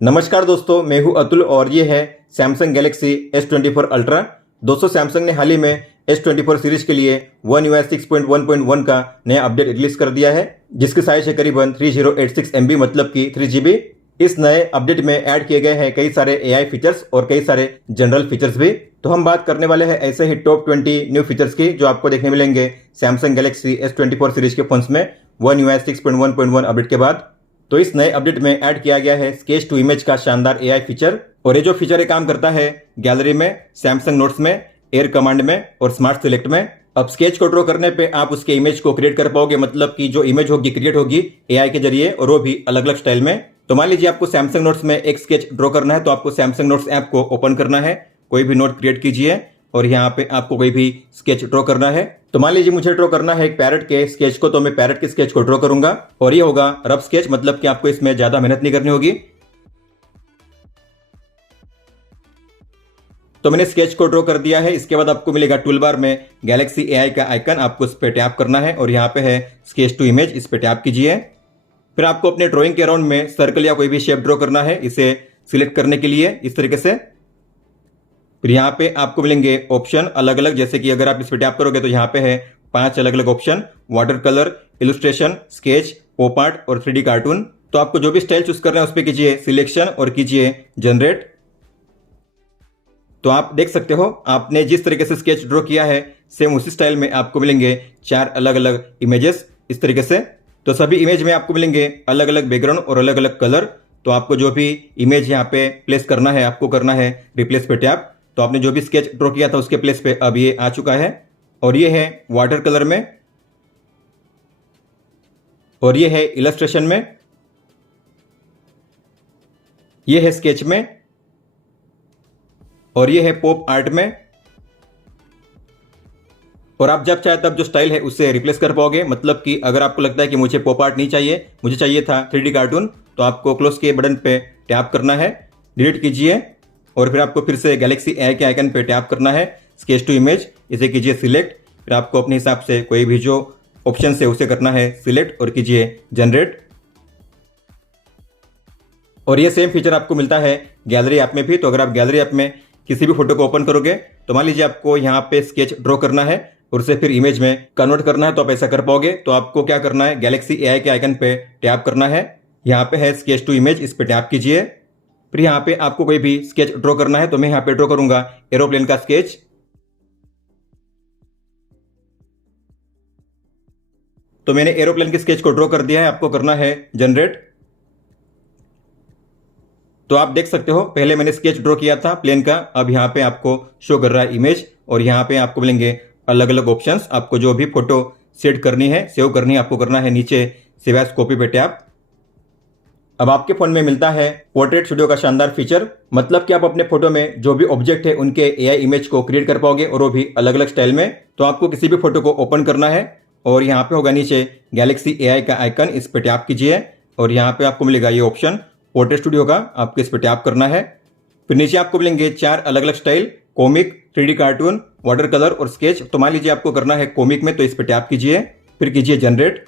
नमस्कार दोस्तों, मैं हूं अतुल और ये है सैमसंग गैलेक्सी S24 अल्ट्रा। दोस्तों, सैमसंग ने हाल ही में S24 सीरीज के लिए One UI 6.1.1 का नया अपडेट रिलीज कर दिया है, जिसकी साइज है करीबन 3086 MB मतलब कि 3GB। इस नए अपडेट में ऐड किए गए हैं कई सारे AI फीचर्स और कई सारे जनरल फीचर्स भी। तो हम बात करने वाले हैं ऐसे ही टॉप 20 न्यू फीचर्स की जो आपको देखने मिलेंगे सैमसंग गैलेक्सी S24 सीरीज के फोन्स में One UI 6.1.1 अपडेट के बाद। तो इस नए अपडेट में ऐड किया गया है स्केच टू इमेज का शानदार AI फीचर, और ये जो फीचर काम करता है गैलरी में, सैमसंग नोट्स में, एयर कमांड में और स्मार्ट सिलेक्ट में। अब स्केच को ड्रॉ करने पे आप उसके इमेज को क्रिएट कर पाओगे, मतलब कि जो इमेज होगी क्रिएट होगी AI के जरिए, और वो भी अलग अलग स्टाइल में। तो मान लीजिए आपको सैमसंग नोट्स में एक स्केच ड्रॉ करना है, तो आपको सैमसंग नोट्स ऐप को ओपन करना है, कोई भी नोट क्रिएट कीजिए और यहाँ पे आपको कोई भी स्केच ड्रॉ करना है। तो मान लीजिए मुझे ड्रॉ करना है एक पैरट के स्केच को, तो मैं पैरट के स्केच को ड्रॉ करूंगा और ये होगा रफ स्केच, मतलब कि आपको इसमें ज्यादा मेहनत नहीं करनी होगी। तो मैंने स्केच को ड्रॉ कर दिया है। इसके बाद आपको मिलेगा टूल बार में गैलेक्सी AI का आइकन, आपको इस पर टैप करना है और यहाँ पे है स्केच टू इमेज, इस पर टैप कीजिए। फिर आपको अपने ड्रॉइंग के अराउंड में सर्कल या कोई भी शेप ड्रॉ करना है, इसे सिलेक्ट करने के लिए इस तरीके से। फिर यहाँ पे आपको मिलेंगे ऑप्शन अलग अलग, जैसे कि अगर आप इस पर टैप करोगे तो यहाँ पे है 5 अलग अलग option: water colour, illustration, sketch, pop art और 3D कार्टून। तो आपको जो भी स्टाइल चूज कर रहे हैं उस पर कीजिए सिलेक्शन और कीजिए जनरेट। तो आप देख सकते हो आपने जिस तरीके से स्केच ड्रॉ किया है सेम उसी स्टाइल में आपको मिलेंगे 4 अलग अलग इमेजेस इस तरीके से। तो सभी इमेज में आपको मिलेंगे अलग अलग बैकग्राउंड और अलग अलग कलर। तो आपको जो भी इमेज यहाँ पे प्लेस करना है, आपको करना है रिप्लेस पे टैप। तो आपने जो भी स्केच ड्रॉ किया था उसके प्लेस पे अब ये आ चुका है, और ये है वाटर कलर में, और ये है इलस्ट्रेशन में, ये है स्केच में, और ये है पॉप आर्ट में। और आप जब चाहे तब जो स्टाइल है उससे रिप्लेस कर पाओगे, मतलब कि अगर आपको लगता है कि मुझे पॉप आर्ट नहीं चाहिए, मुझे चाहिए था 3D कार्टून, तो आपको क्लोज के बटन पे टैप करना है, डिलीट कीजिए और फिर आपको फिर से गैलेक्सी AI के आइकन पे टैप करना है, स्केच टू इमेज, इसे कीजिए सिलेक्ट। फिर आपको अपने हिसाब से कोई भी जो ऑप्शन है उसे करना है सिलेक्ट और कीजिए जनरेट। और ये सेम फीचर आपको मिलता है गैलरी ऐप में भी। तो अगर आप गैलरी ऐप में किसी भी फोटो को ओपन करोगे तो मान लीजिए आपको यहाँ पे स्केच ड्रॉ करना है और उसे फिर इमेज में कन्वर्ट करना है, तो आप ऐसा कर पाओगे। तो आपको क्या करना है, गैलेक्सी AI के आइकन पे टैप करना है, यहाँ पे है स्केच टू इमेज, इस पे टैप कीजिए। फिर यहाँ पे आपको कोई भी स्केच ड्रॉ करना है, तो मैं यहाँ पे ड्रॉ करूंगा एरोप्लेन का स्केच। तो मैंने एरोप्लेन के स्केच को ड्रॉ कर दिया है, आपको करना है जनरेट। तो आप देख सकते हो पहले मैंने स्केच ड्रॉ किया था प्लेन का, अब यहाँ पे आपको शो कर रहा है इमेज, और यहाँ पे आपको मिलेंगे अलग अलग ऑप्शंस। आपको जो भी फोटो सेट करनी है, सेव करनी है, आपको करना है नीचे सेव एज कॉपी पे टैप। अब आपके फोन में मिलता है पोर्ट्रेट स्टूडियो का शानदार फीचर, मतलब कि आप अपने फोटो में जो भी ऑब्जेक्ट है उनके AI इमेज को क्रिएट कर पाओगे, और वो भी अलग अलग स्टाइल में। तो आपको किसी भी फोटो को ओपन करना है और यहाँ पे होगा नीचे गैलेक्सी AI का आइकन, इस पे टैप कीजिए और यहाँ पे आपको मिलेगा ये ऑप्शन पोर्ट्रेट स्टूडियो का, आपको इस पे टैप करना है। फिर नीचे आपको मिलेंगे 4 अलग अलग style: comic, 3D cartoon, water colour और स्केच। तो मान लीजिए आपको करना है कॉमिक में, तो इस पे टैप कीजिए, फिर कीजिए जनरेट।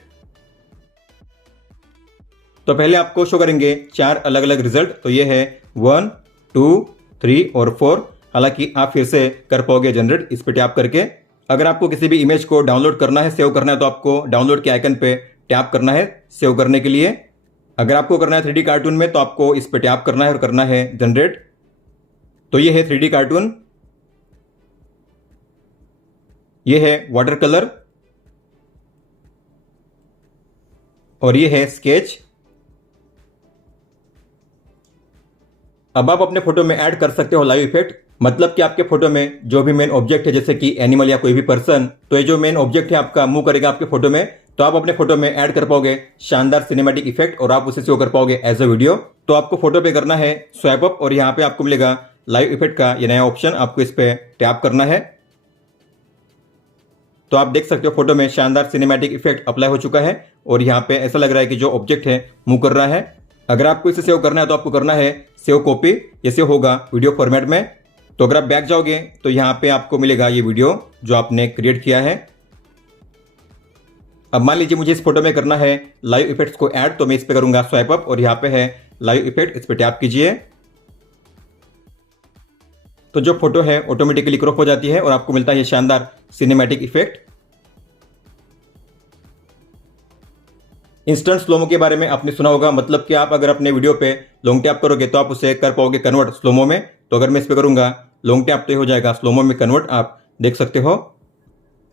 तो पहले आपको शो करेंगे 4 अलग अलग रिजल्ट। तो ये है 1, 2, 3 और 4। हालांकि आप फिर से कर पाओगे जनरेट इस पे टैप करके। अगर आपको किसी भी इमेज को डाउनलोड करना है, सेव करना है, तो आपको डाउनलोड के आइकन पे टैप करना है सेव करने के लिए। अगर आपको करना है 3D कार्टून में, तो आपको इस पे टैप करना है और करना है जनरेट। तो ये है 3D कार्टून, ये है वाटर कलर, और ये है स्केच। अब आप अपने फोटो में ऐड कर सकते हो लाइव इफेक्ट, मतलब कि आपके फोटो में जो भी मेन ऑब्जेक्ट है, जैसे कि एनिमल या कोई भी पर्सन, तो ये जो मेन ऑब्जेक्ट है आपका मूव करेगा आपके फोटो में, तो आप अपने फोटो में ऐड कर पाओगे शानदार सिनेमैटिक इफेक्ट और आप उसे शो कर पाओगे एज अ वीडियो। तो आपको फोटो पे करना है स्वाइप अप और यहाँ पे आपको मिलेगा लाइव इफेक्ट का ये नया ऑप्शन, आपको इस पे टैप करना है। तो आप देख सकते हो फोटो में शानदार सिनेमैटिक इफेक्ट अप्लाई हो चुका है और यहाँ पे ऐसा लग रहा है कि जो ऑब्जेक्ट है मूव कर रहा है। अगर आपको इसे सेव करना है तो आपको करना है सेव कॉपी, ये सेव होगा वीडियो फॉर्मेट में। तो अगर आप बैक जाओगे तो यहाँ पे आपको मिलेगा ये वीडियो जो आपने क्रिएट किया है। अब मान लीजिए मुझे इस फोटो में करना है लाइव इफेक्ट्स को ऐड, तो मैं इस पे करूंगा स्वाइप अप और यहाँ पे है लाइव इफेक्ट, इस पर टैप कीजिए तो जो फोटो है ऑटोमेटिकली क्रॉप हो जाती है और आपको मिलता है ये शानदार सिनेमैटिक इफेक्ट। इंस्टेंट स्लोमो के बारे में आपने सुना होगा, मतलब कि आप अगर अपने वीडियो पे लॉन्ग टैप करोगे तो आप उसे कर पाओगे कन्वर्ट स्लोमो में। तो अगर मैं इस पे करूंगा लॉन्ग टैप तो हो जाएगा स्लोमो में कन्वर्ट, आप देख सकते हो।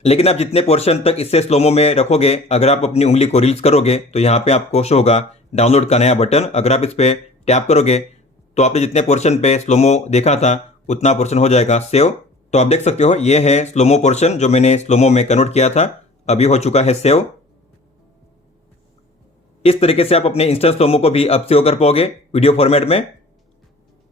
लेकिन आप जितने पोर्शन तक इससे स्लोमो में रखोगे, अगर आप अपनी उंगली को रील्स करोगे तो यहाँ पे आपको शो होगा डाउनलोड का नया बटन। अगर आप इस पे टैप करोगे तो आपने जितने पोर्शन पे स्लोमो देखा था उतना पोर्शन हो जाएगा सेव। तो आप देख सकते हो ये है स्लोमो पोर्शन जो मैंने स्लोमो में कन्वर्ट किया था, अभी हो चुका है सेव। इस तरीके से आप अपने इंस्टेंट स्लोमो को भी अब सेव कर पाओगे वीडियो फॉर्मेट में।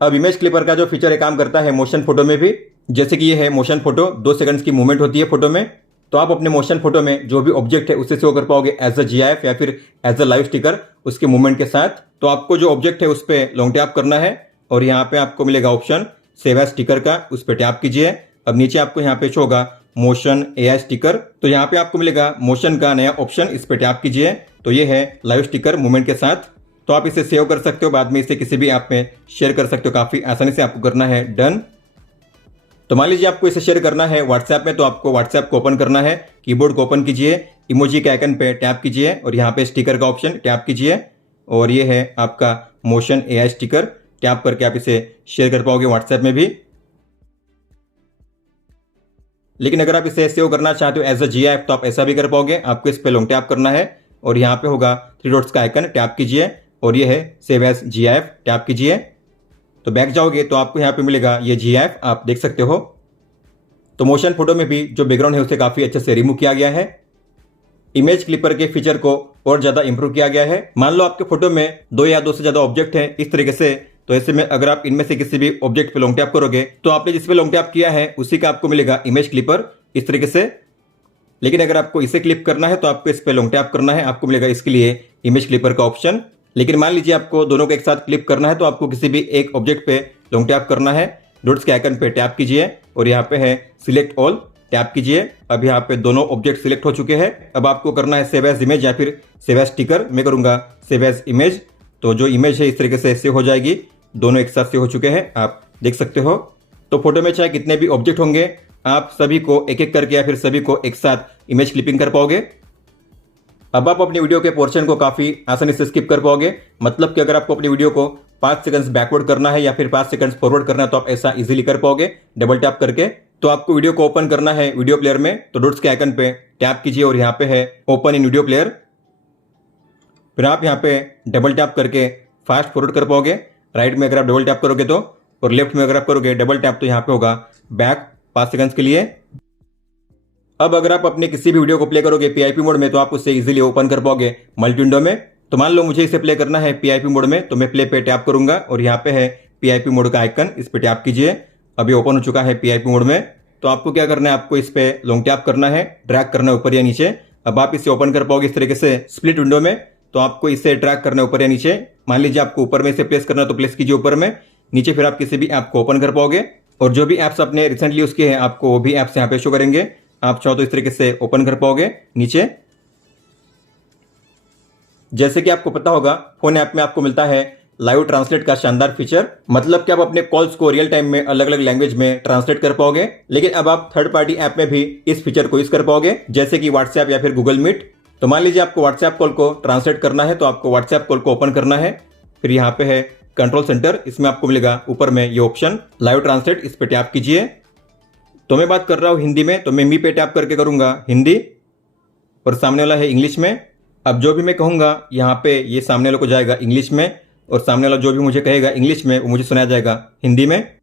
अब इमेज क्लिपर का जो फीचर है काम करता है मोशन फोटो में भी। जैसे कि ये है मोशन फोटो, 2 सेकंड्स की मूवमेंट होती है फोटो में। तो आप अपने मोशन फोटो में जो भी ऑब्जेक्ट है उसे सेव कर पाओगे एज अ GIF या फिर एज अ लाइव स्टिकर उसके मूवमेंट के साथ। तो आपको जो ऑब्जेक्ट है उस पर लॉन्ग टैप करना है और यहाँ पे आपको मिलेगा ऑप्शन सेव एज स्टिकर का, उस पर टैप कीजिए। अब नीचे आपको यहाँ पे शो होगा मोशन AI स्टिकर, तो यहाँ पे आपको मिलेगा मोशन का नया ऑप्शन, इस पर टैप कीजिए। तो ये है लाइव स्टिकर मूवमेंट के साथ। तो आप इसे सेव कर सकते हो, बाद में इसे किसी भी ऐप में शेयर कर सकते हो, काफी आसानी से आपको करना है डन। तो मान लीजिए आपको इसे शेयर करना है व्हाट्सएप में, तो आपको व्हाट्सएप को ओपन करना है, कीबोर्ड को ओपन कीजिए, इमोजी के आइकन पे टैप कीजिए और यहाँ पे स्टिकर का ऑप्शन टैप कीजिए और ये है आपका मोशन AI स्टिकर। टैप करके आप इसे शेयर कर पाओगे व्हाट्सएप में भी। लेकिन अगर आप इसे सेव करना चाहते हो एज अ GIF तो आप ऐसा भी कर पाओगे। आपको इस पे लॉन्ग टैप करना है और यहाँ पे होगा 3 डॉट्स का आइकन, टैप कीजिए और ये है सेव एज GIF, टैप कीजिए। तो बैक जाओगे तो आपको यहाँ पे मिलेगा ये GIF, आप देख सकते हो। तो मोशन फोटो में भी जो बैकग्राउंड है उसे काफी अच्छे से रिमूव किया गया है। इमेज क्लिपर के फीचर को और ज्यादा इंप्रूव किया गया है। मान लो आपके फोटो में 2 या 2 से ज्यादा ऑब्जेक्ट है इस तरीके से, तो ऐसे में अगर आप इनमें से किसी भी ऑब्जेक्ट पे लॉन्ग टैप करोगे तो आपने जिस पे लॉन्ग टैप किया है उसी का आपको मिलेगा इमेज क्लिपर इस तरीके से। लेकिन अगर आपको इसे क्लिप करना है तो आपको इस पे लॉन्ग टैप करना है, आपको मिलेगा इसके लिए इमेज क्लिपर का ऑप्शन। लेकिन मान लीजिए आपको दोनों को एक साथ क्लिप करना है तो आपको किसी भी एक ऑब्जेक्ट पे लॉन्ग टैप करना है, डॉट्स के आइकन पे टैप कीजिए और यहाँ पे है सिलेक्ट ऑल, टैप कीजिए। अब यहाँ पे दोनों ऑब्जेक्ट सिलेक्ट हो चुके हैं। अब आपको करना है सेव एज इमेज या फिर सेव एज स्टिकर। मैं करूंगा सेव एज इमेज। तो जो इमेज है इस तरीके से सेव हो जाएगी, दोनों एक साथ सेव हो चुके हैं, आप देख सकते हो। तो फोटो में चाहे कितने भी ऑब्जेक्ट होंगे आप सभी को एक एक करके या फिर सभी को एक साथ इमेज क्लिपिंग कर पाओगे। अब आप अपनी वीडियो के पोर्शन को काफी आसानी से स्किप कर पाओगे। मतलब कि अगर आपको अपनी वीडियो को 5 सेकंड्स बैकवर्ड करना है या फिर 5 सेकंड्स फॉरवर्ड करना है तो आप ऐसा इजीली कर पाओगे डबल टैप करके। तो आपको वीडियो को ओपन करना है वीडियो प्लेयर में, तो डॉट्स के आइकन पे टैप कीजिए और यहाँ पे है ओपन इन वीडियो प्लेयर। फिर आप यहाँ पे डबल टैप करके फास्ट फॉरवर्ड कर पाओगे। राइट में अगर आप डबल टैप करोगे तो, और लेफ्ट में अगर आप करोगे डबल टैप तो यहाँ पे होगा बैक 5 सेकंड्स के लिए। अब अगर आप अपने किसी भी वीडियो को प्ले करोगे PIP मोड में तो आप उसे इजीली ओपन कर पाओगे मल्टी विंडो में। तो मान लो मुझे इसे प्ले करना है PIP मोड में, तो मैं प्ले पे टैप करूंगा और यहाँ पे है PIP मोड का आइकन, इस पे टैप कीजिए। अभी ओपन हो चुका है PIP मोड में। तो आपको क्या करना है, आपको इस पे लॉन्ग टैप करना है, ड्रैग करना है ऊपर या नीचे। अब आप इसे ओपन कर पाओगे इस तरीके से स्प्लिट विंडो में। तो आपको इसे ड्रैग करना है ऊपर या नीचे। मान लीजिए आपको ऊपर में इसे प्लेस करना है तो प्लेस कीजिए ऊपर में, नीचे फिर आप किसी भी ऐप को ओपन कर पाओगे और जो भी ऐप्स आपने रिसेंटली यूज किए हैं आपको वो भी ऐप्स यहाँ पे शो करेंगे। आप चाहो तो इस तरीके से ओपन कर पाओगे नीचे। जैसे कि आपको पता होगा फोन ऐप में आपको मिलता है लाइव ट्रांसलेट का शानदार फीचर, मतलब कि आप अपने कॉल्स को रियल टाइम में अलग अलग लैंग्वेज में ट्रांसलेट कर पाओगे। लेकिन अब आप थर्ड पार्टी ऐप में भी इस फीचर को यूज कर पाओगे, जैसे कि व्हाट्सएप या फिर गूगल मीट। तो मान लीजिए आपको व्हाट्सएप कॉल को ट्रांसलेट करना है, तो आपको व्हाट्सएप कॉल को ओपन करना है। फिर यहाँ पे है कंट्रोल सेंटर, इसमें आपको मिलेगा ऊपर में ये ऑप्शन लाइव ट्रांसलेट, इस पे टैप कीजिए। तो मैं बात कर रहा हूँ हिंदी में, तो मैं मी पे टैप करके करूंगा हिंदी और सामने वाला है इंग्लिश में। अब जो भी मैं कहूंगा यहाँ पे ये सामने वाले को जाएगा इंग्लिश में और सामने वाला जो भी मुझे कहेगा इंग्लिश में वो मुझे सुनाया जाएगा हिंदी में।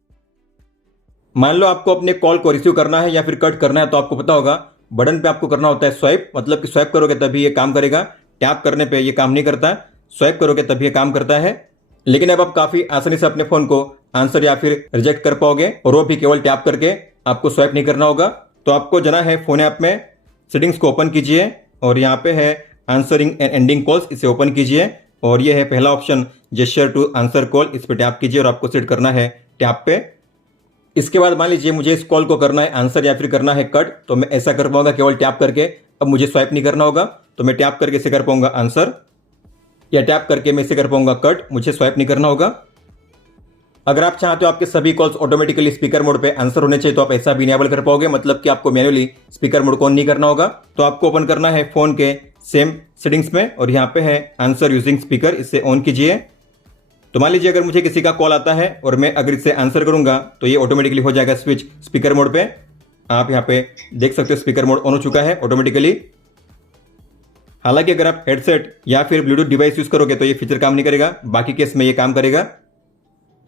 मान लो आपको अपने कॉल को रिसीव करना है या फिर कट करना है, तो आपको पता होगा बटन पे आपको करना होता है स्वाइप, मतलब कि स्वाइप करोगे तभी ये काम करेगा, टैप करने पे ये काम नहीं करता, स्वाइप करोगे तभी ये काम करता है। लेकिन अब आप काफी आसानी से अपने फोन को आंसर या फिर रिजेक्ट कर पाओगे और वो भी केवल टैप करके, आपको स्वाइप नहीं करना होगा। तो आपको जाना है फोन ऐप में, सेटिंग्स को ओपन कीजिए और यहाँ पे है आंसरिंग एंड एंडिंग कॉल्स, इसे ओपन कीजिए और ये है पहला option gesture to answer call, इस पे टैप कीजिए और आपको सेट करना है टैप पे। इसके बाद मान लीजिए मुझे इस कॉल को करना है आंसर या फिर करना है कट, तो मैं ऐसा कर पाऊंगा केवल टैप करके। अब मुझे स्वाइप नहीं करना होगा तो मैं टैप करके इसे कर पाऊंगा आंसर। या टैप करके मैं इसे कर पाऊंगा कट, मुझे स्वाइप नहीं करना होगा। अगर आप चाहते हो आपके सभी कॉल्स ऑटोमेटिकली स्पीकर मोड पे आंसर होने चाहिए तो आप ऐसा भी इनेबल कर पाओगे, मतलब कि आपको मैन्युअली स्पीकर मोड को ऑन नहीं करना होगा। तो आपको ओपन करना है फोन के सेम सेटिंग्स में और यहाँ पे है आंसर यूजिंग स्पीकर, इसे ऑन कीजिए। तो मान लीजिए अगर मुझे किसी का कॉल आता है और मैं अगर इसे आंसर करूंगा तो ये ऑटोमेटिकली हो जाएगा स्विच स्पीकर मोड पे। आप यहाँ पे देख सकते हो स्पीकर मोड ऑन हो चुका है ऑटोमेटिकली। हालांकि अगर आप हेडसेट या फिर ब्लूटूथ डिवाइस यूज करोगे तो ये फीचर काम नहीं करेगा, बाकी केस में ये काम करेगा।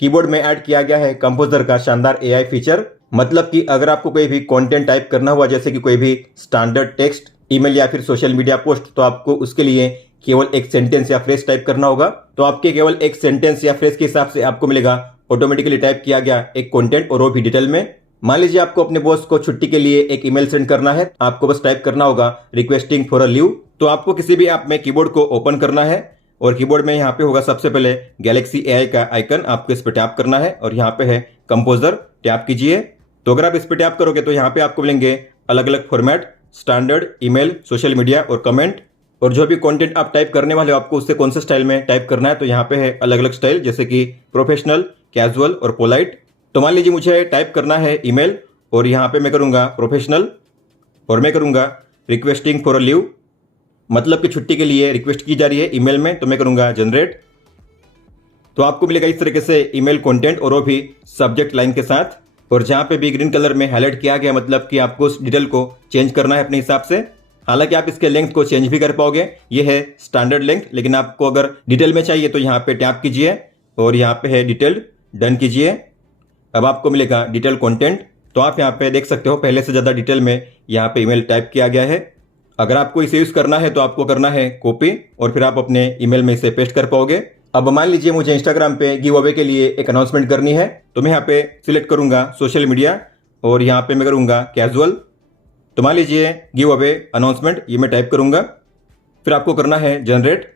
कीबोर्ड में ऐड किया गया है कंपोजर का शानदार एआई फीचर, मतलब कि अगर आपको कोई भी कंटेंट टाइप करना हुआ, जैसे कि कोई भी स्टैंडर्ड टेक्स्ट, ईमेल या फिर सोशल मीडिया पोस्ट, तो आपको उसके लिए केवल एक सेंटेंस या फ्रेज टाइप करना होगा। तो आपके केवल एक सेंटेंस या फ्रेज के हिसाब से आपको मिलेगा ऑटोमेटिकली टाइप किया गया एक कंटेंट, और वो भी डिटेल में। मान लीजिए आपको अपने बॉस को छुट्टी के लिए एक ईमेल सेंड करना है, आपको बस टाइप करना होगा रिक्वेस्टिंग फॉर अ लीव। तो आपको किसी भी ऐप में कीबोर्ड को ओपन करना है और कीबोर्ड में यहाँ पे होगा सबसे पहले गैलेक्सी एआई का आइकन, आपको इस पर टैप करना है और यहाँ पे है कंपोजर, टैप कीजिए। तो अगर आप इस पर टैप करोगे तो यहाँ पे आपको मिलेंगे अलग अलग format, standard, email, social media और कमेंट। और जो भी कंटेंट आप टाइप करने वाले हो आपको उससे कौन से स्टाइल में टाइप करना है, तो यहाँ पे है अलग अलग स्टाइल, जैसे कि प्रोफेशनल, कैजुअल और पोलाइट। तो मान लीजिए मुझे टाइप करना है ईमेल और यहाँ पे मैं करूँगा प्रोफेशनल और मैं करूँगा रिक्वेस्टिंग फॉर अ लीव, मतलब कि छुट्टी के लिए रिक्वेस्ट की जा रही है ईमेल में, तो मैं करूँगा जनरेट। तो आपको मिलेगा इस तरीके से ईमेल कंटेंट और वो भी सब्जेक्ट लाइन के साथ। और जहाँ पे भी ग्रीन कलर में हाईलाइट किया गया, मतलब कि आपको उस डिटेल को चेंज करना है अपने हिसाब से। हालांकि आप इसके लेंथ को चेंज भी कर पाओगे, ये है स्टैंडर्ड लेंथ, लेकिन आपको अगर डिटेल में चाहिए तो यहाँ पे टैप कीजिए और यहाँ पे है डिटेल्ड, डन कीजिए। अब आपको मिलेगा डिटेल कंटेंट। तो आप यहाँ पे देख सकते हो पहले से ज़्यादा डिटेल में यहाँ पे ईमेल टाइप किया गया है। अगर आपको इसे यूज़ करना है तो आपको करना है कॉपी और फिर आप अपने ईमेल में इसे पेस्ट कर पाओगे। अब मान लीजिए मुझे इंस्टाग्राम पे गिव अवे के लिए एक अनाउंसमेंट करनी है, तो मैं यहाँ पे सिलेक्ट करूंगा सोशल मीडिया और यहाँ पे मैं करूंगा कैजुअल। तो मान लीजिए गिव अवे अनाउंसमेंट, ये मैं टाइप करूंगा, फिर आपको करना है जनरेट।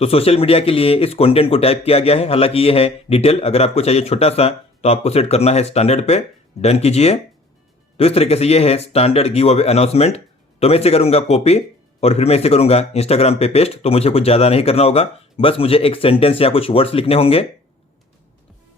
तो सोशल मीडिया के लिए इस कंटेंट को टाइप किया गया है, हालांकि ये है डिटेल। अगर आपको चाहिए छोटा सा तो आपको सेट करना है स्टैंडर्ड पे, डन कीजिए। तो इस तरीके से ये है स्टैंडर्ड गिव अवे अनाउंसमेंट। तो मैं इसे करूंगा कॉपी और फिर मैं इसे करूंगा इंस्टाग्राम पे पेस्ट। तो मुझे कुछ ज़्यादा नहीं करना होगा, बस मुझे एक सेंटेंस या कुछ वर्ड्स लिखने होंगे।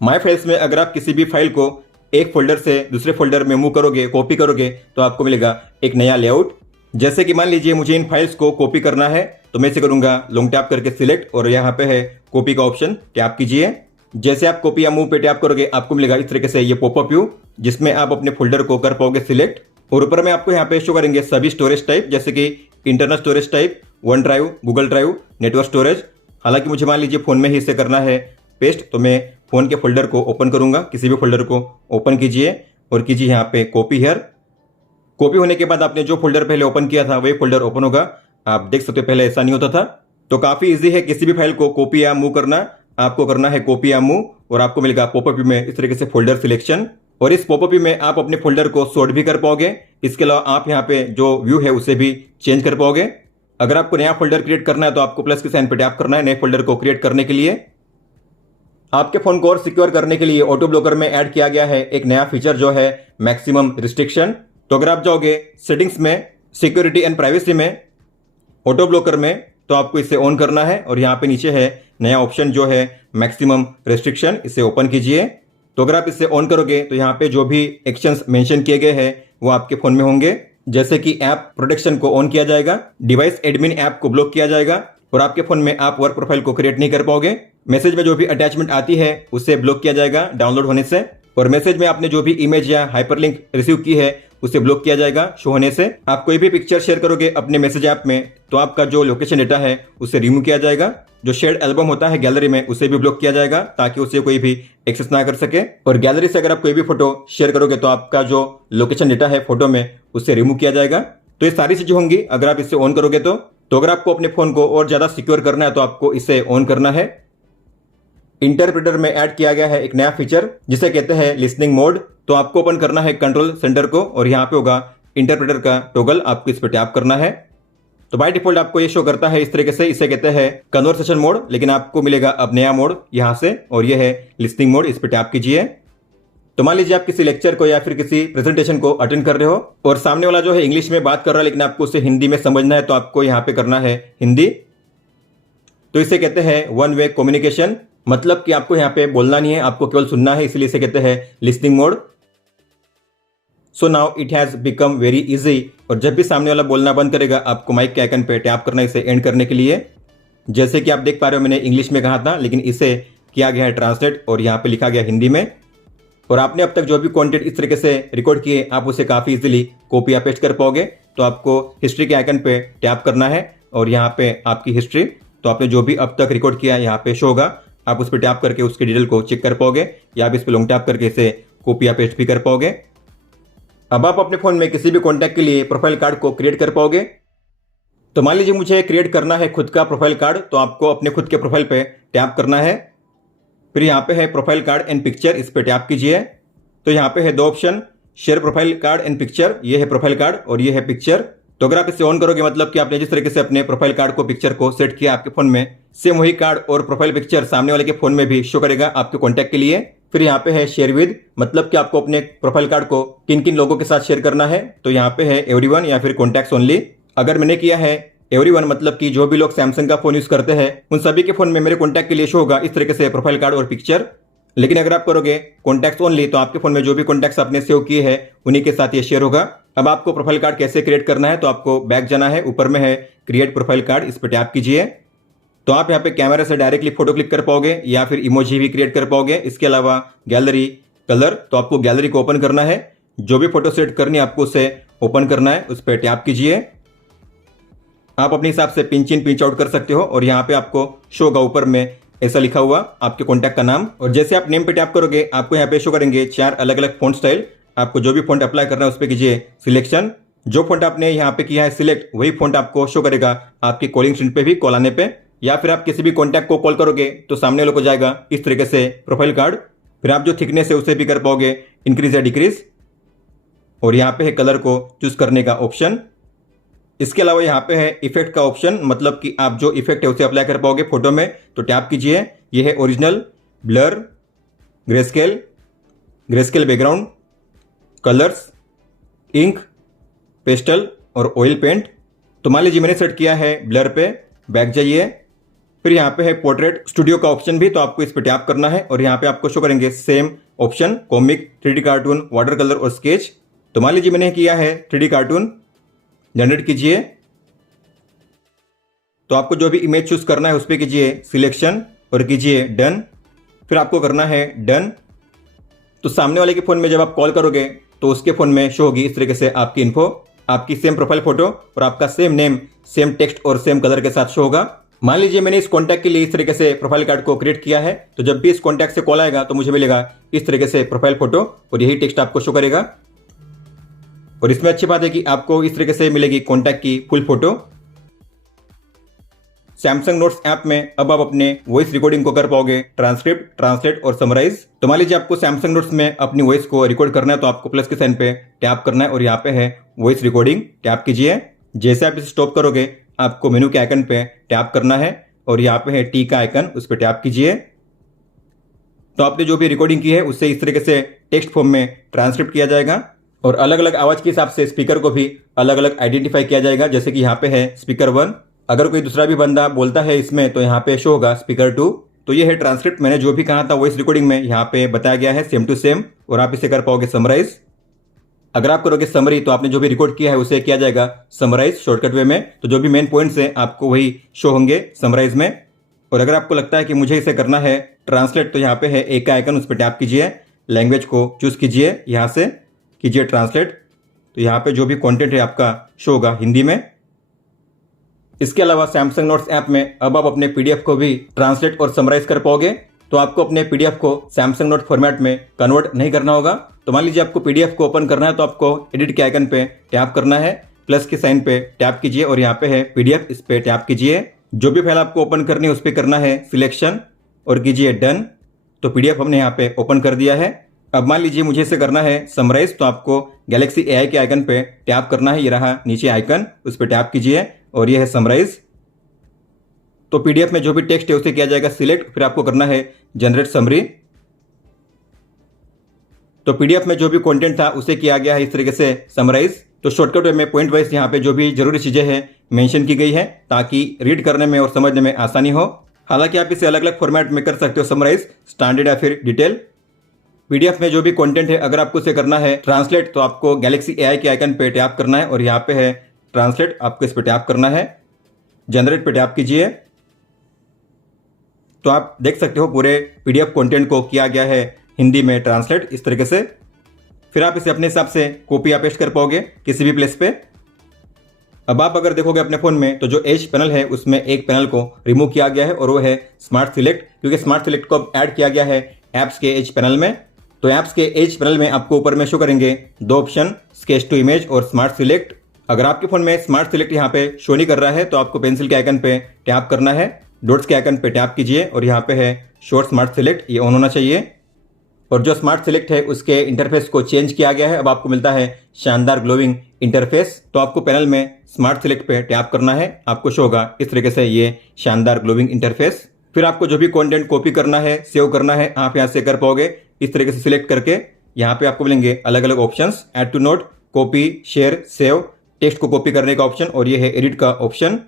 माय फाइल्स में अगर आप किसी भी फाइल को एक फोल्डर से दूसरे फोल्डर में मूव करोगे, कॉपी करोगे, तो आपको मिलेगा एक नया लेआउट। जैसे कि मान लीजिए मुझे इन फाइल्स को कॉपी करना है, तो मैं इसे करूंगा लॉन्ग टैप करके सिलेक्ट और यहाँ पे है कॉपी का ऑप्शन, टैप कीजिए। जैसे आप कॉपी या मूव पे टैप करोगे आपको मिलेगा इस तरीके से ये पॉपअप व्यू, जिसमें आप अपने फोल्डर को कर पाओगे सिलेक्ट। और ऊपर में आपको यहाँ पे शो करेंगे सभी स्टोरेज टाइप, जैसे कि internal storage type, one drive, Google drive, network storage. हालांकि मुझे मान लीजिए फोन में ही इसे करना है पेस्ट, तो मैं फोन के फोल्डर को ओपन करूंगा। किसी भी फोल्डर को ओपन कीजिए और कीजिए यहाँ पे कॉपी हियर। कॉपी होने के बाद आपने जो फोल्डर पहले ओपन किया था वही फोल्डर ओपन होगा। आप देख सकते हो पहले ऐसा नहीं होता था। तो काफी इजी है किसी भी फाइल को कॉपी या मूव करना। आपको करना है कॉपी या मूव और आपको मिलेगा पॉपअप व्यू में इस तरीके से फोल्डर सिलेक्शन। और इस पॉपअप व्यू में आप अपने फोल्डर को सॉर्ट भी कर पाओगे। इसके अलावा आप यहाँ पे जो व्यू है उसे भी चेंज कर पाओगे। अगर आपको नया फोल्डर क्रिएट करना है तो आपको प्लस के साइन पे टैप करना है नए फोल्डर को क्रिएट करने के लिए। आपके फोन को और सिक्योर करने के लिए ऑटो ब्लॉकर में ऐड किया गया है एक नया फीचर जो है मैक्सिमम रिस्ट्रिक्शन। तो अगर आप जाओगे सेटिंग्स में, सिक्योरिटी एंड प्राइवेसी में, ऑटो ब्लॉकर में, तो आपको इसे ऑन करना है और यहाँ पे नीचे है नया ऑप्शन जो है मैक्सिमम रिस्ट्रिक्शन, इसे ओपन कीजिए। तो अगर आप इसे ऑन करोगे तो यहाँ पे जो भी एक्शंस मेंशन किए गए हैं वो आपके फोन में होंगे, जैसे कि ऐप प्रोटेक्शन को ऑन किया जाएगा, डिवाइस एडमिन ऐप को ब्लॉक किया जाएगा और आपके फोन में आप वर्क प्रोफाइल को क्रिएट नहीं कर पाओगे। मैसेज में जो भी अटैचमेंट आती है उसे ब्लॉक किया जाएगा डाउनलोड होने से, और मैसेज में आपने जो भी इमेज या हाइपरलिंक रिसीव की है उसे ब्लॉक किया जाएगा शो होने से। आप कोई भी पिक्चर शेयर करोगे अपने मैसेज ऐप में तो आपका जो लोकेशन डेटा है उसे रिमूव किया जाएगा। जो शेयर्ड एल्बम होता है गैलरी में उसे भी ब्लॉक किया जाएगा ताकि उसे कोई भी एक्सेस ना कर सके। और गैलरी से अगर आप कोई भी फोटो शेयर करोगे तो आपका जो लोकेशन डेटा है फोटो में उसे रिमूव किया जाएगा। तो ये सारी चीजें होंगी अगर आप इसे ऑन करोगे तो अगर आपको अपने फोन को और ज्यादा सिक्योर करना है तो आपको इसे ऑन करना है। इंटरप्रेटर में ऐड किया गया है एक नया फीचर जिसे कहते हैं लिसनिंग मोड। तो आपको ओपन करना है कंट्रोल सेंटर को और यहाँ पे होगा इंटरप्रेटर का टॉगल, आपको इस पर टैप करना है। तो बाय डिफॉल्ट आपको ये शो करता है इस तरीके से, इसे कहते हैं कन्वर्सेशन मोड, लेकिन आपको मिलेगा अब नया मोड यहाँ से और ये है लिसनिंग मोड, इस पर टैप कीजिए। तो मान लीजिए आप किसी लेक्चर को या फिर किसी प्रेजेंटेशन को अटेंड कर रहे हो और सामने वाला जो है इंग्लिश में बात कर रहा है लेकिन आपको उसे हिंदी में समझना है, तो आपको यहाँ पे करना है हिंदी। तो इसे कहते हैं वन वे कम्युनिकेशन, मतलब कि आपको यहाँ पे बोलना नहीं है, आपको केवल सुनना है, इसलिए इसे कहते हैं listening mode. So now it has become very easy. और जब भी सामने वाला बोलना बंद करेगा आपको माइक के आइकन पे टैप करना है इसे एंड करने के लिए। जैसे कि आप देख पा रहे हो मैंने इंग्लिश में कहा था, लेकिन इसे किया गया है ट्रांसलेट और यहाँ पे लिखा गया हिंदी में। और आपने अब तक जो भी कंटेंट इस तरीके से रिकॉर्ड किए आप उसे काफ़ी इजीली कॉपी या पेस्ट कर पाओगे। तो आपको हिस्ट्री के आइकन पे टैप करना है और यहाँ पे आपकी हिस्ट्री, तो आपने जो भी अब तक रिकॉर्ड किया यहाँ पे शो होगा, आप उस पर टैप करके उसकी डिटेल को चेक कर पाओगे या आप इस पर लॉन्ग टैप करके इसे कॉपी या पेस्ट भी कर पाओगे। अब आप अपने फ़ोन में किसी भी कॉन्टैक्ट के लिए प्रोफाइल कार्ड को क्रिएट कर पाओगे। तो मान लीजिए मुझे क्रिएट करना है खुद का प्रोफाइल कार्ड, तो आपको अपने खुद के प्रोफाइल पे टैप करना है। फिर यहाँ पे है प्रोफाइल कार्ड एंड पिक्चर, इस पर टैप कीजिए। तो यहाँ पे है दो option, share profile card and picture, ये है प्रोफाइल कार्ड और ये है पिक्चर। तो अगर आप इसे ऑन करोगे मतलब कि आपने जिस तरीके से अपने प्रोफाइल कार्ड को पिक्चर को सेट किया आपके फोन में, सेम वही कार्ड और प्रोफाइल पिक्चर सामने वाले के फोन में भी शो करेगा आपके कॉन्टैक्ट के लिए। फिर यहाँ पे है शेयर विद, मतलब कि आपको अपने प्रोफाइल कार्ड को किन किन लोगों के साथ शेयर करना है। तो यहाँ पे है एवरीवन या फिर कॉन्टैक्ट्स ओनली। अगर मैंने किया है एवरीवन, मतलब कि जो भी लोग सैमसंग का फोन यूज करते हैं उन सभी के फोन में मेरे कॉन्टैक्ट के लिए शो होगा इस तरीके से प्रोफाइल कार्ड और पिक्चर। लेकिन अगर आप करोगे कॉन्टैक्ट्स ओनली तो आपके फोन में जो भी कॉन्टैक्ट्स आपने सेव किए हैं उन्हीं के साथ ये शेयर होगा। अब आपको प्रोफाइल कार्ड कैसे क्रिएट करना है, तो आपको बैक जाना है, ऊपर में है क्रिएट प्रोफाइल कार्ड, इस पर टैप कीजिए। तो आप यहाँ पे कैमरा से डायरेक्टली फोटो क्लिक कर पाओगे या फिर इमोजी भी क्रिएट कर पाओगे। इसके अलावा गैलरी, कलर, तो आपको गैलरी को ओपन करना है, जो भी फोटो सेट करनी है आपको उसे ओपन करना है, उस पर टैप कीजिए। आप अपने हिसाब से पिंच इन पिंच आउट कर सकते हो और यहाँ पे आपको शो होगा ऊपर में ऐसा लिखा हुआ आपके कॉन्टैक्ट का नाम। और जैसे आप नेम पे टैप करोगे आपको यहाँ पे शो करेंगे 4 अलग अलग फॉन्ट स्टाइल। आपको जो भी फॉन्ट अप्लाई करना है उस पर कीजिए सिलेक्शन। जो फॉन्ट आपने यहाँ पे किया है सिलेक्ट, वही फॉन्ट आपको शो करेगा आपकी कॉलिंग स्क्रीन पे भी कॉल आने पे। या फिर आप किसी भी कॉन्टैक्ट को कॉल करोगे तो सामने वाले को जाएगा इस तरीके से प्रोफाइल कार्ड। फिर आप जो थिकनेस है उसे भी कर पाओगे इंक्रीज या डिक्रीज। और यहाँ पे है कलर को चूज करने का ऑप्शन। इसके अलावा यहाँ पे है इफेक्ट का ऑप्शन, मतलब कि आप जो इफेक्ट है उसे अप्लाई कर पाओगे फोटो में। तो टैप कीजिए, ये है original, blur, greyscale, greyscale background, colours, ink, pastel और ऑयल पेंट। तो मान लीजिए मैंने सेट किया है ब्लर पे, बैक जाइए। फिर यहाँ पे है पोर्ट्रेट स्टूडियो का ऑप्शन भी, तो आपको इस पर टैप करना है और यहाँ पे आपको शो करेंगे same option, comic, 3D cartoon, water colour और स्केच। तो मान लीजिए मैंने किया है 3D कार्टून, जनरेट कीजिए। तो आपको जो भी इमेज चूज करना है उस पर कीजिए सिलेक्शन और कीजिए डन। फिर आपको करना है डन। तो सामने वाले के फोन में जब आप कॉल करोगे तो उसके फोन में शो होगी इस तरीके से आपकी इन्फो, आपकी सेम प्रोफाइल फोटो और आपका सेम नेम, सेम टेक्स्ट और सेम कलर के साथ शो होगा। मान लीजिए मैंने इस कॉन्टैक्ट के लिए इस तरीके से प्रोफाइल कार्ड को क्रिएट किया है, तो जब भी इस कॉन्टैक्ट से कॉल आएगा तो मुझे मिलेगा इस तरीके से प्रोफाइल फोटो और यही टेक्स्ट आपको शो करेगा। और इसमें अच्छी बात है कि आपको इस तरीके से मिलेगी कॉन्टैक्ट की full photo. Samsung notes app में अब आप अपने वॉइस रिकॉर्डिंग को कर पाओगे ट्रांसक्रिप्ट, ट्रांसलेट और समराइज। तो मान लीजिए आपको सैमसंग नोट्स में अपनी वॉइस को रिकॉर्ड करना है, तो आपको प्लस के साइन पे टैप करना है और यहाँ पे है वॉइस रिकॉर्डिंग, टैप कीजिए। जैसे आप इसे स्टॉप करोगे आपको मेनू के आइकन पे टैप करना है और यहाँ पे है टी का आइकन, उस पर टैप कीजिए। तो आपने जो भी रिकॉर्डिंग की है उससे इस तरीके से टेक्स्ट फॉर्म में ट्रांसक्रिप्ट किया जाएगा और अलग अलग आवाज के हिसाब से स्पीकर को भी अलग अलग आइडेंटिफाई किया जाएगा। जैसे कि यहाँ पे है स्पीकर 1, अगर कोई दूसरा भी बंदा बोलता है इसमें तो यहाँ पे शो होगा स्पीकर 2। तो ये है ट्रांसक्रिप्ट, मैंने जो भी कहा था वॉइस रिकॉर्डिंग में यहाँ पे बताया गया है सेम टू सेम। और आप इसे कर पाओगे समराइज। अगर आप करोगे समरी तो आपने जो भी रिकॉर्ड किया है उसे किया जाएगा समराइज शॉर्टकट वे में। तो जो भी मेन पॉइंट्स हैं आपको वही शो होंगे समराइज में। और अगर आपको लगता है कि मुझे इसे करना है ट्रांसलेट, तो यहाँ पे है एक का आइकन, उस पर टैप कीजिए, लैंग्वेज को चूज कीजिए, यहाँ से कीजिए ट्रांसलेट। तो यहाँ पे जो भी कंटेंट है आपका शो होगा हिंदी में। इसके अलावा सैमसंग नोट्स ऐप में अब आप अपने पीडीएफ को भी ट्रांसलेट और समराइज कर पाओगे। तो आपको अपने पीडीएफ को सैमसंग नोट फॉर्मेट में कन्वर्ट नहीं करना होगा। तो मान लीजिए आपको पीडीएफ को ओपन करना है, तो आपको एडिट के आइकन पे टैप करना है, प्लस के साइन पे टैप कीजिए और यहाँ पे है पीडीएफ, इस पे टैप कीजिए। जो भी फाइल आपको ओपन करनी है उस पर करना है सिलेक्शन और कीजिए डन। तो पीडीएफ हमने यहाँ पे ओपन कर दिया है। अब मान लीजिए मुझे इसे करना है समराइज, तो आपको गैलेक्सी एआई के आइकन पे टैप करना है, ये रहा नीचे आइकन, उस पर टैप कीजिए और ये है समराइज। तो पीडीएफ में जो भी टेक्स्ट है उसे किया जाएगा सिलेक्ट, फिर आपको करना है जनरेट समरी। तो पीडीएफ में जो भी कंटेंट था उसे किया गया है इस तरीके से समराइज। तो शॉर्टकट में पॉइंट वाइज यहाँ पे जो भी जरूरी चीजें हैं मेंशन की गई है ताकि रीड करने में और समझने में आसानी हो। हालांकि आप इसे अलग अलग फॉर्मेट में कर सकते हो, समराइज, स्टैंडर्ड या फिर डिटेल। पीडीएफ में जो भी कंटेंट है अगर आपको उसे करना है ट्रांसलेट तो आपको गैलेक्सी एआई के आइकन पे टैप करना है और यहाँ पे है ट्रांसलेट, आपको इस पे टैप करना है। जनरेट पे टैप कीजिए तो आप देख सकते हो पूरे पीडीएफ कंटेंट को किया गया है हिंदी में ट्रांसलेट इस तरीके से। फिर आप इसे अपने हिसाब से कॉपी या पेस्ट कर पाओगे किसी भी प्लेस पे। अब आप अगर देखोगे अपने फ़ोन में तो जो एज पैनल है उसमें एक पैनल को रिमूव किया गया है और वो है स्मार्ट सिलेक्ट, क्योंकि स्मार्ट सिलेक्ट को अब ऐड किया गया है ऐप्स के एज पैनल में। तो ऐप्स के एज पैनल में आपको ऊपर में शो करेंगे दो ऑप्शन, स्केच टू इमेज और स्मार्ट सिलेक्ट। अगर आपके फ़ोन में स्मार्ट सिलेक्ट यहाँ पे शो नहीं कर रहा है तो आपको पेंसिल के आइकन पे टैप करना है, डॉट्स के आइकन पे टैप कीजिए और यहाँ पे है शॉर्ट स्मार्ट सिलेक्ट, ये ऑन होना चाहिए। और जो स्मार्ट सिलेक्ट है उसके इंटरफेस को चेंज किया गया है, अब आपको मिलता है शानदार ग्लोविंग इंटरफेस। तो आपको पैनल में स्मार्ट सिलेक्ट पे टैप करना है, आपको शो होगा इस तरीके से ये शानदार ग्लोविंग इंटरफेस। फिर आपको जो भी कंटेंट कॉपी करना है, सेव करना है, आप यहाँ से कर पाओगे इस तरीके से सिलेक्ट करके। यहाँ पे आपको मिलेंगे अलग अलग options, add to note, copy, share, save, text को कॉपी करने का ऑप्शन और ये है एडिट का ऑप्शन।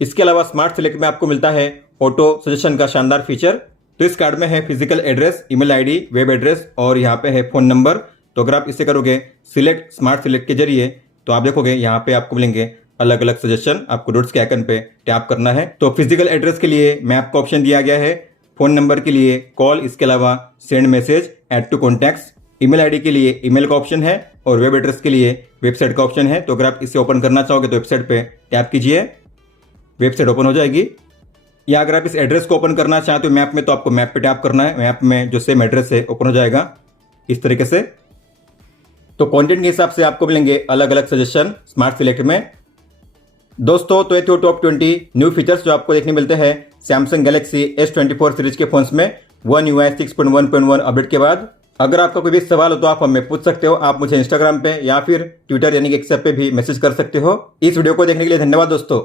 इसके अलावा स्मार्ट सिलेक्ट में आपको मिलता है ऑटो सजेशन का शानदार फीचर। तो इस कार्ड में है physical address, email ID, web address और यहाँ पे है फ़ोन नंबर। तो अगर आप इसे करोगे सिलेक्ट स्मार्ट सिलेक्ट के जरिए तो आप देखोगे यहाँ पे आपको मिलेंगे अलग अलग सजेशन, आपको डॉट्स के आइकन पे टैप करना है। तो फिजिकल एड्रेस के लिए मैप का ऑप्शन दिया गया है, फ़ोन नंबर के लिए कॉल, इसके अलावा send message, add to contacts, email ID के लिए ईमेल का ऑप्शन है और वेब एड्रेस के लिए वेबसाइट का ऑप्शन है। तो अगर आप इसे ओपन करना चाहोगे तो वेबसाइट पे टैप कीजिए, वेबसाइट ओपन हो जाएगी। या अगर आप इस एड्रेस को ओपन करना चाहते हो मैप में तो आपको मैप पे टैप करना है, मैप में जो सेम एड्रेस है ओपन हो जाएगा इस तरीके से। तो कंटेंट के हिसाब से आपको मिलेंगे अलग अलग सजेशन स्मार्ट सिलेक्ट में। दोस्तों तो ये थे टॉप 20 न्यू फीचर्स जो आपको देखने मिलते हैं सैमसंग गैलेक्सी S24 सीरीज के फोन्स में One UI 6.1.1 अपडेट के बाद। अगर आपका कोई भी सवाल हो तो आप हमें पूछ सकते हो, आप मुझे इंस्टाग्राम पे या फिर ट्विटर यानी कि एक्स पे भी मैसेज कर सकते हो। इस वीडियो को देखने के लिए धन्यवाद दोस्तों।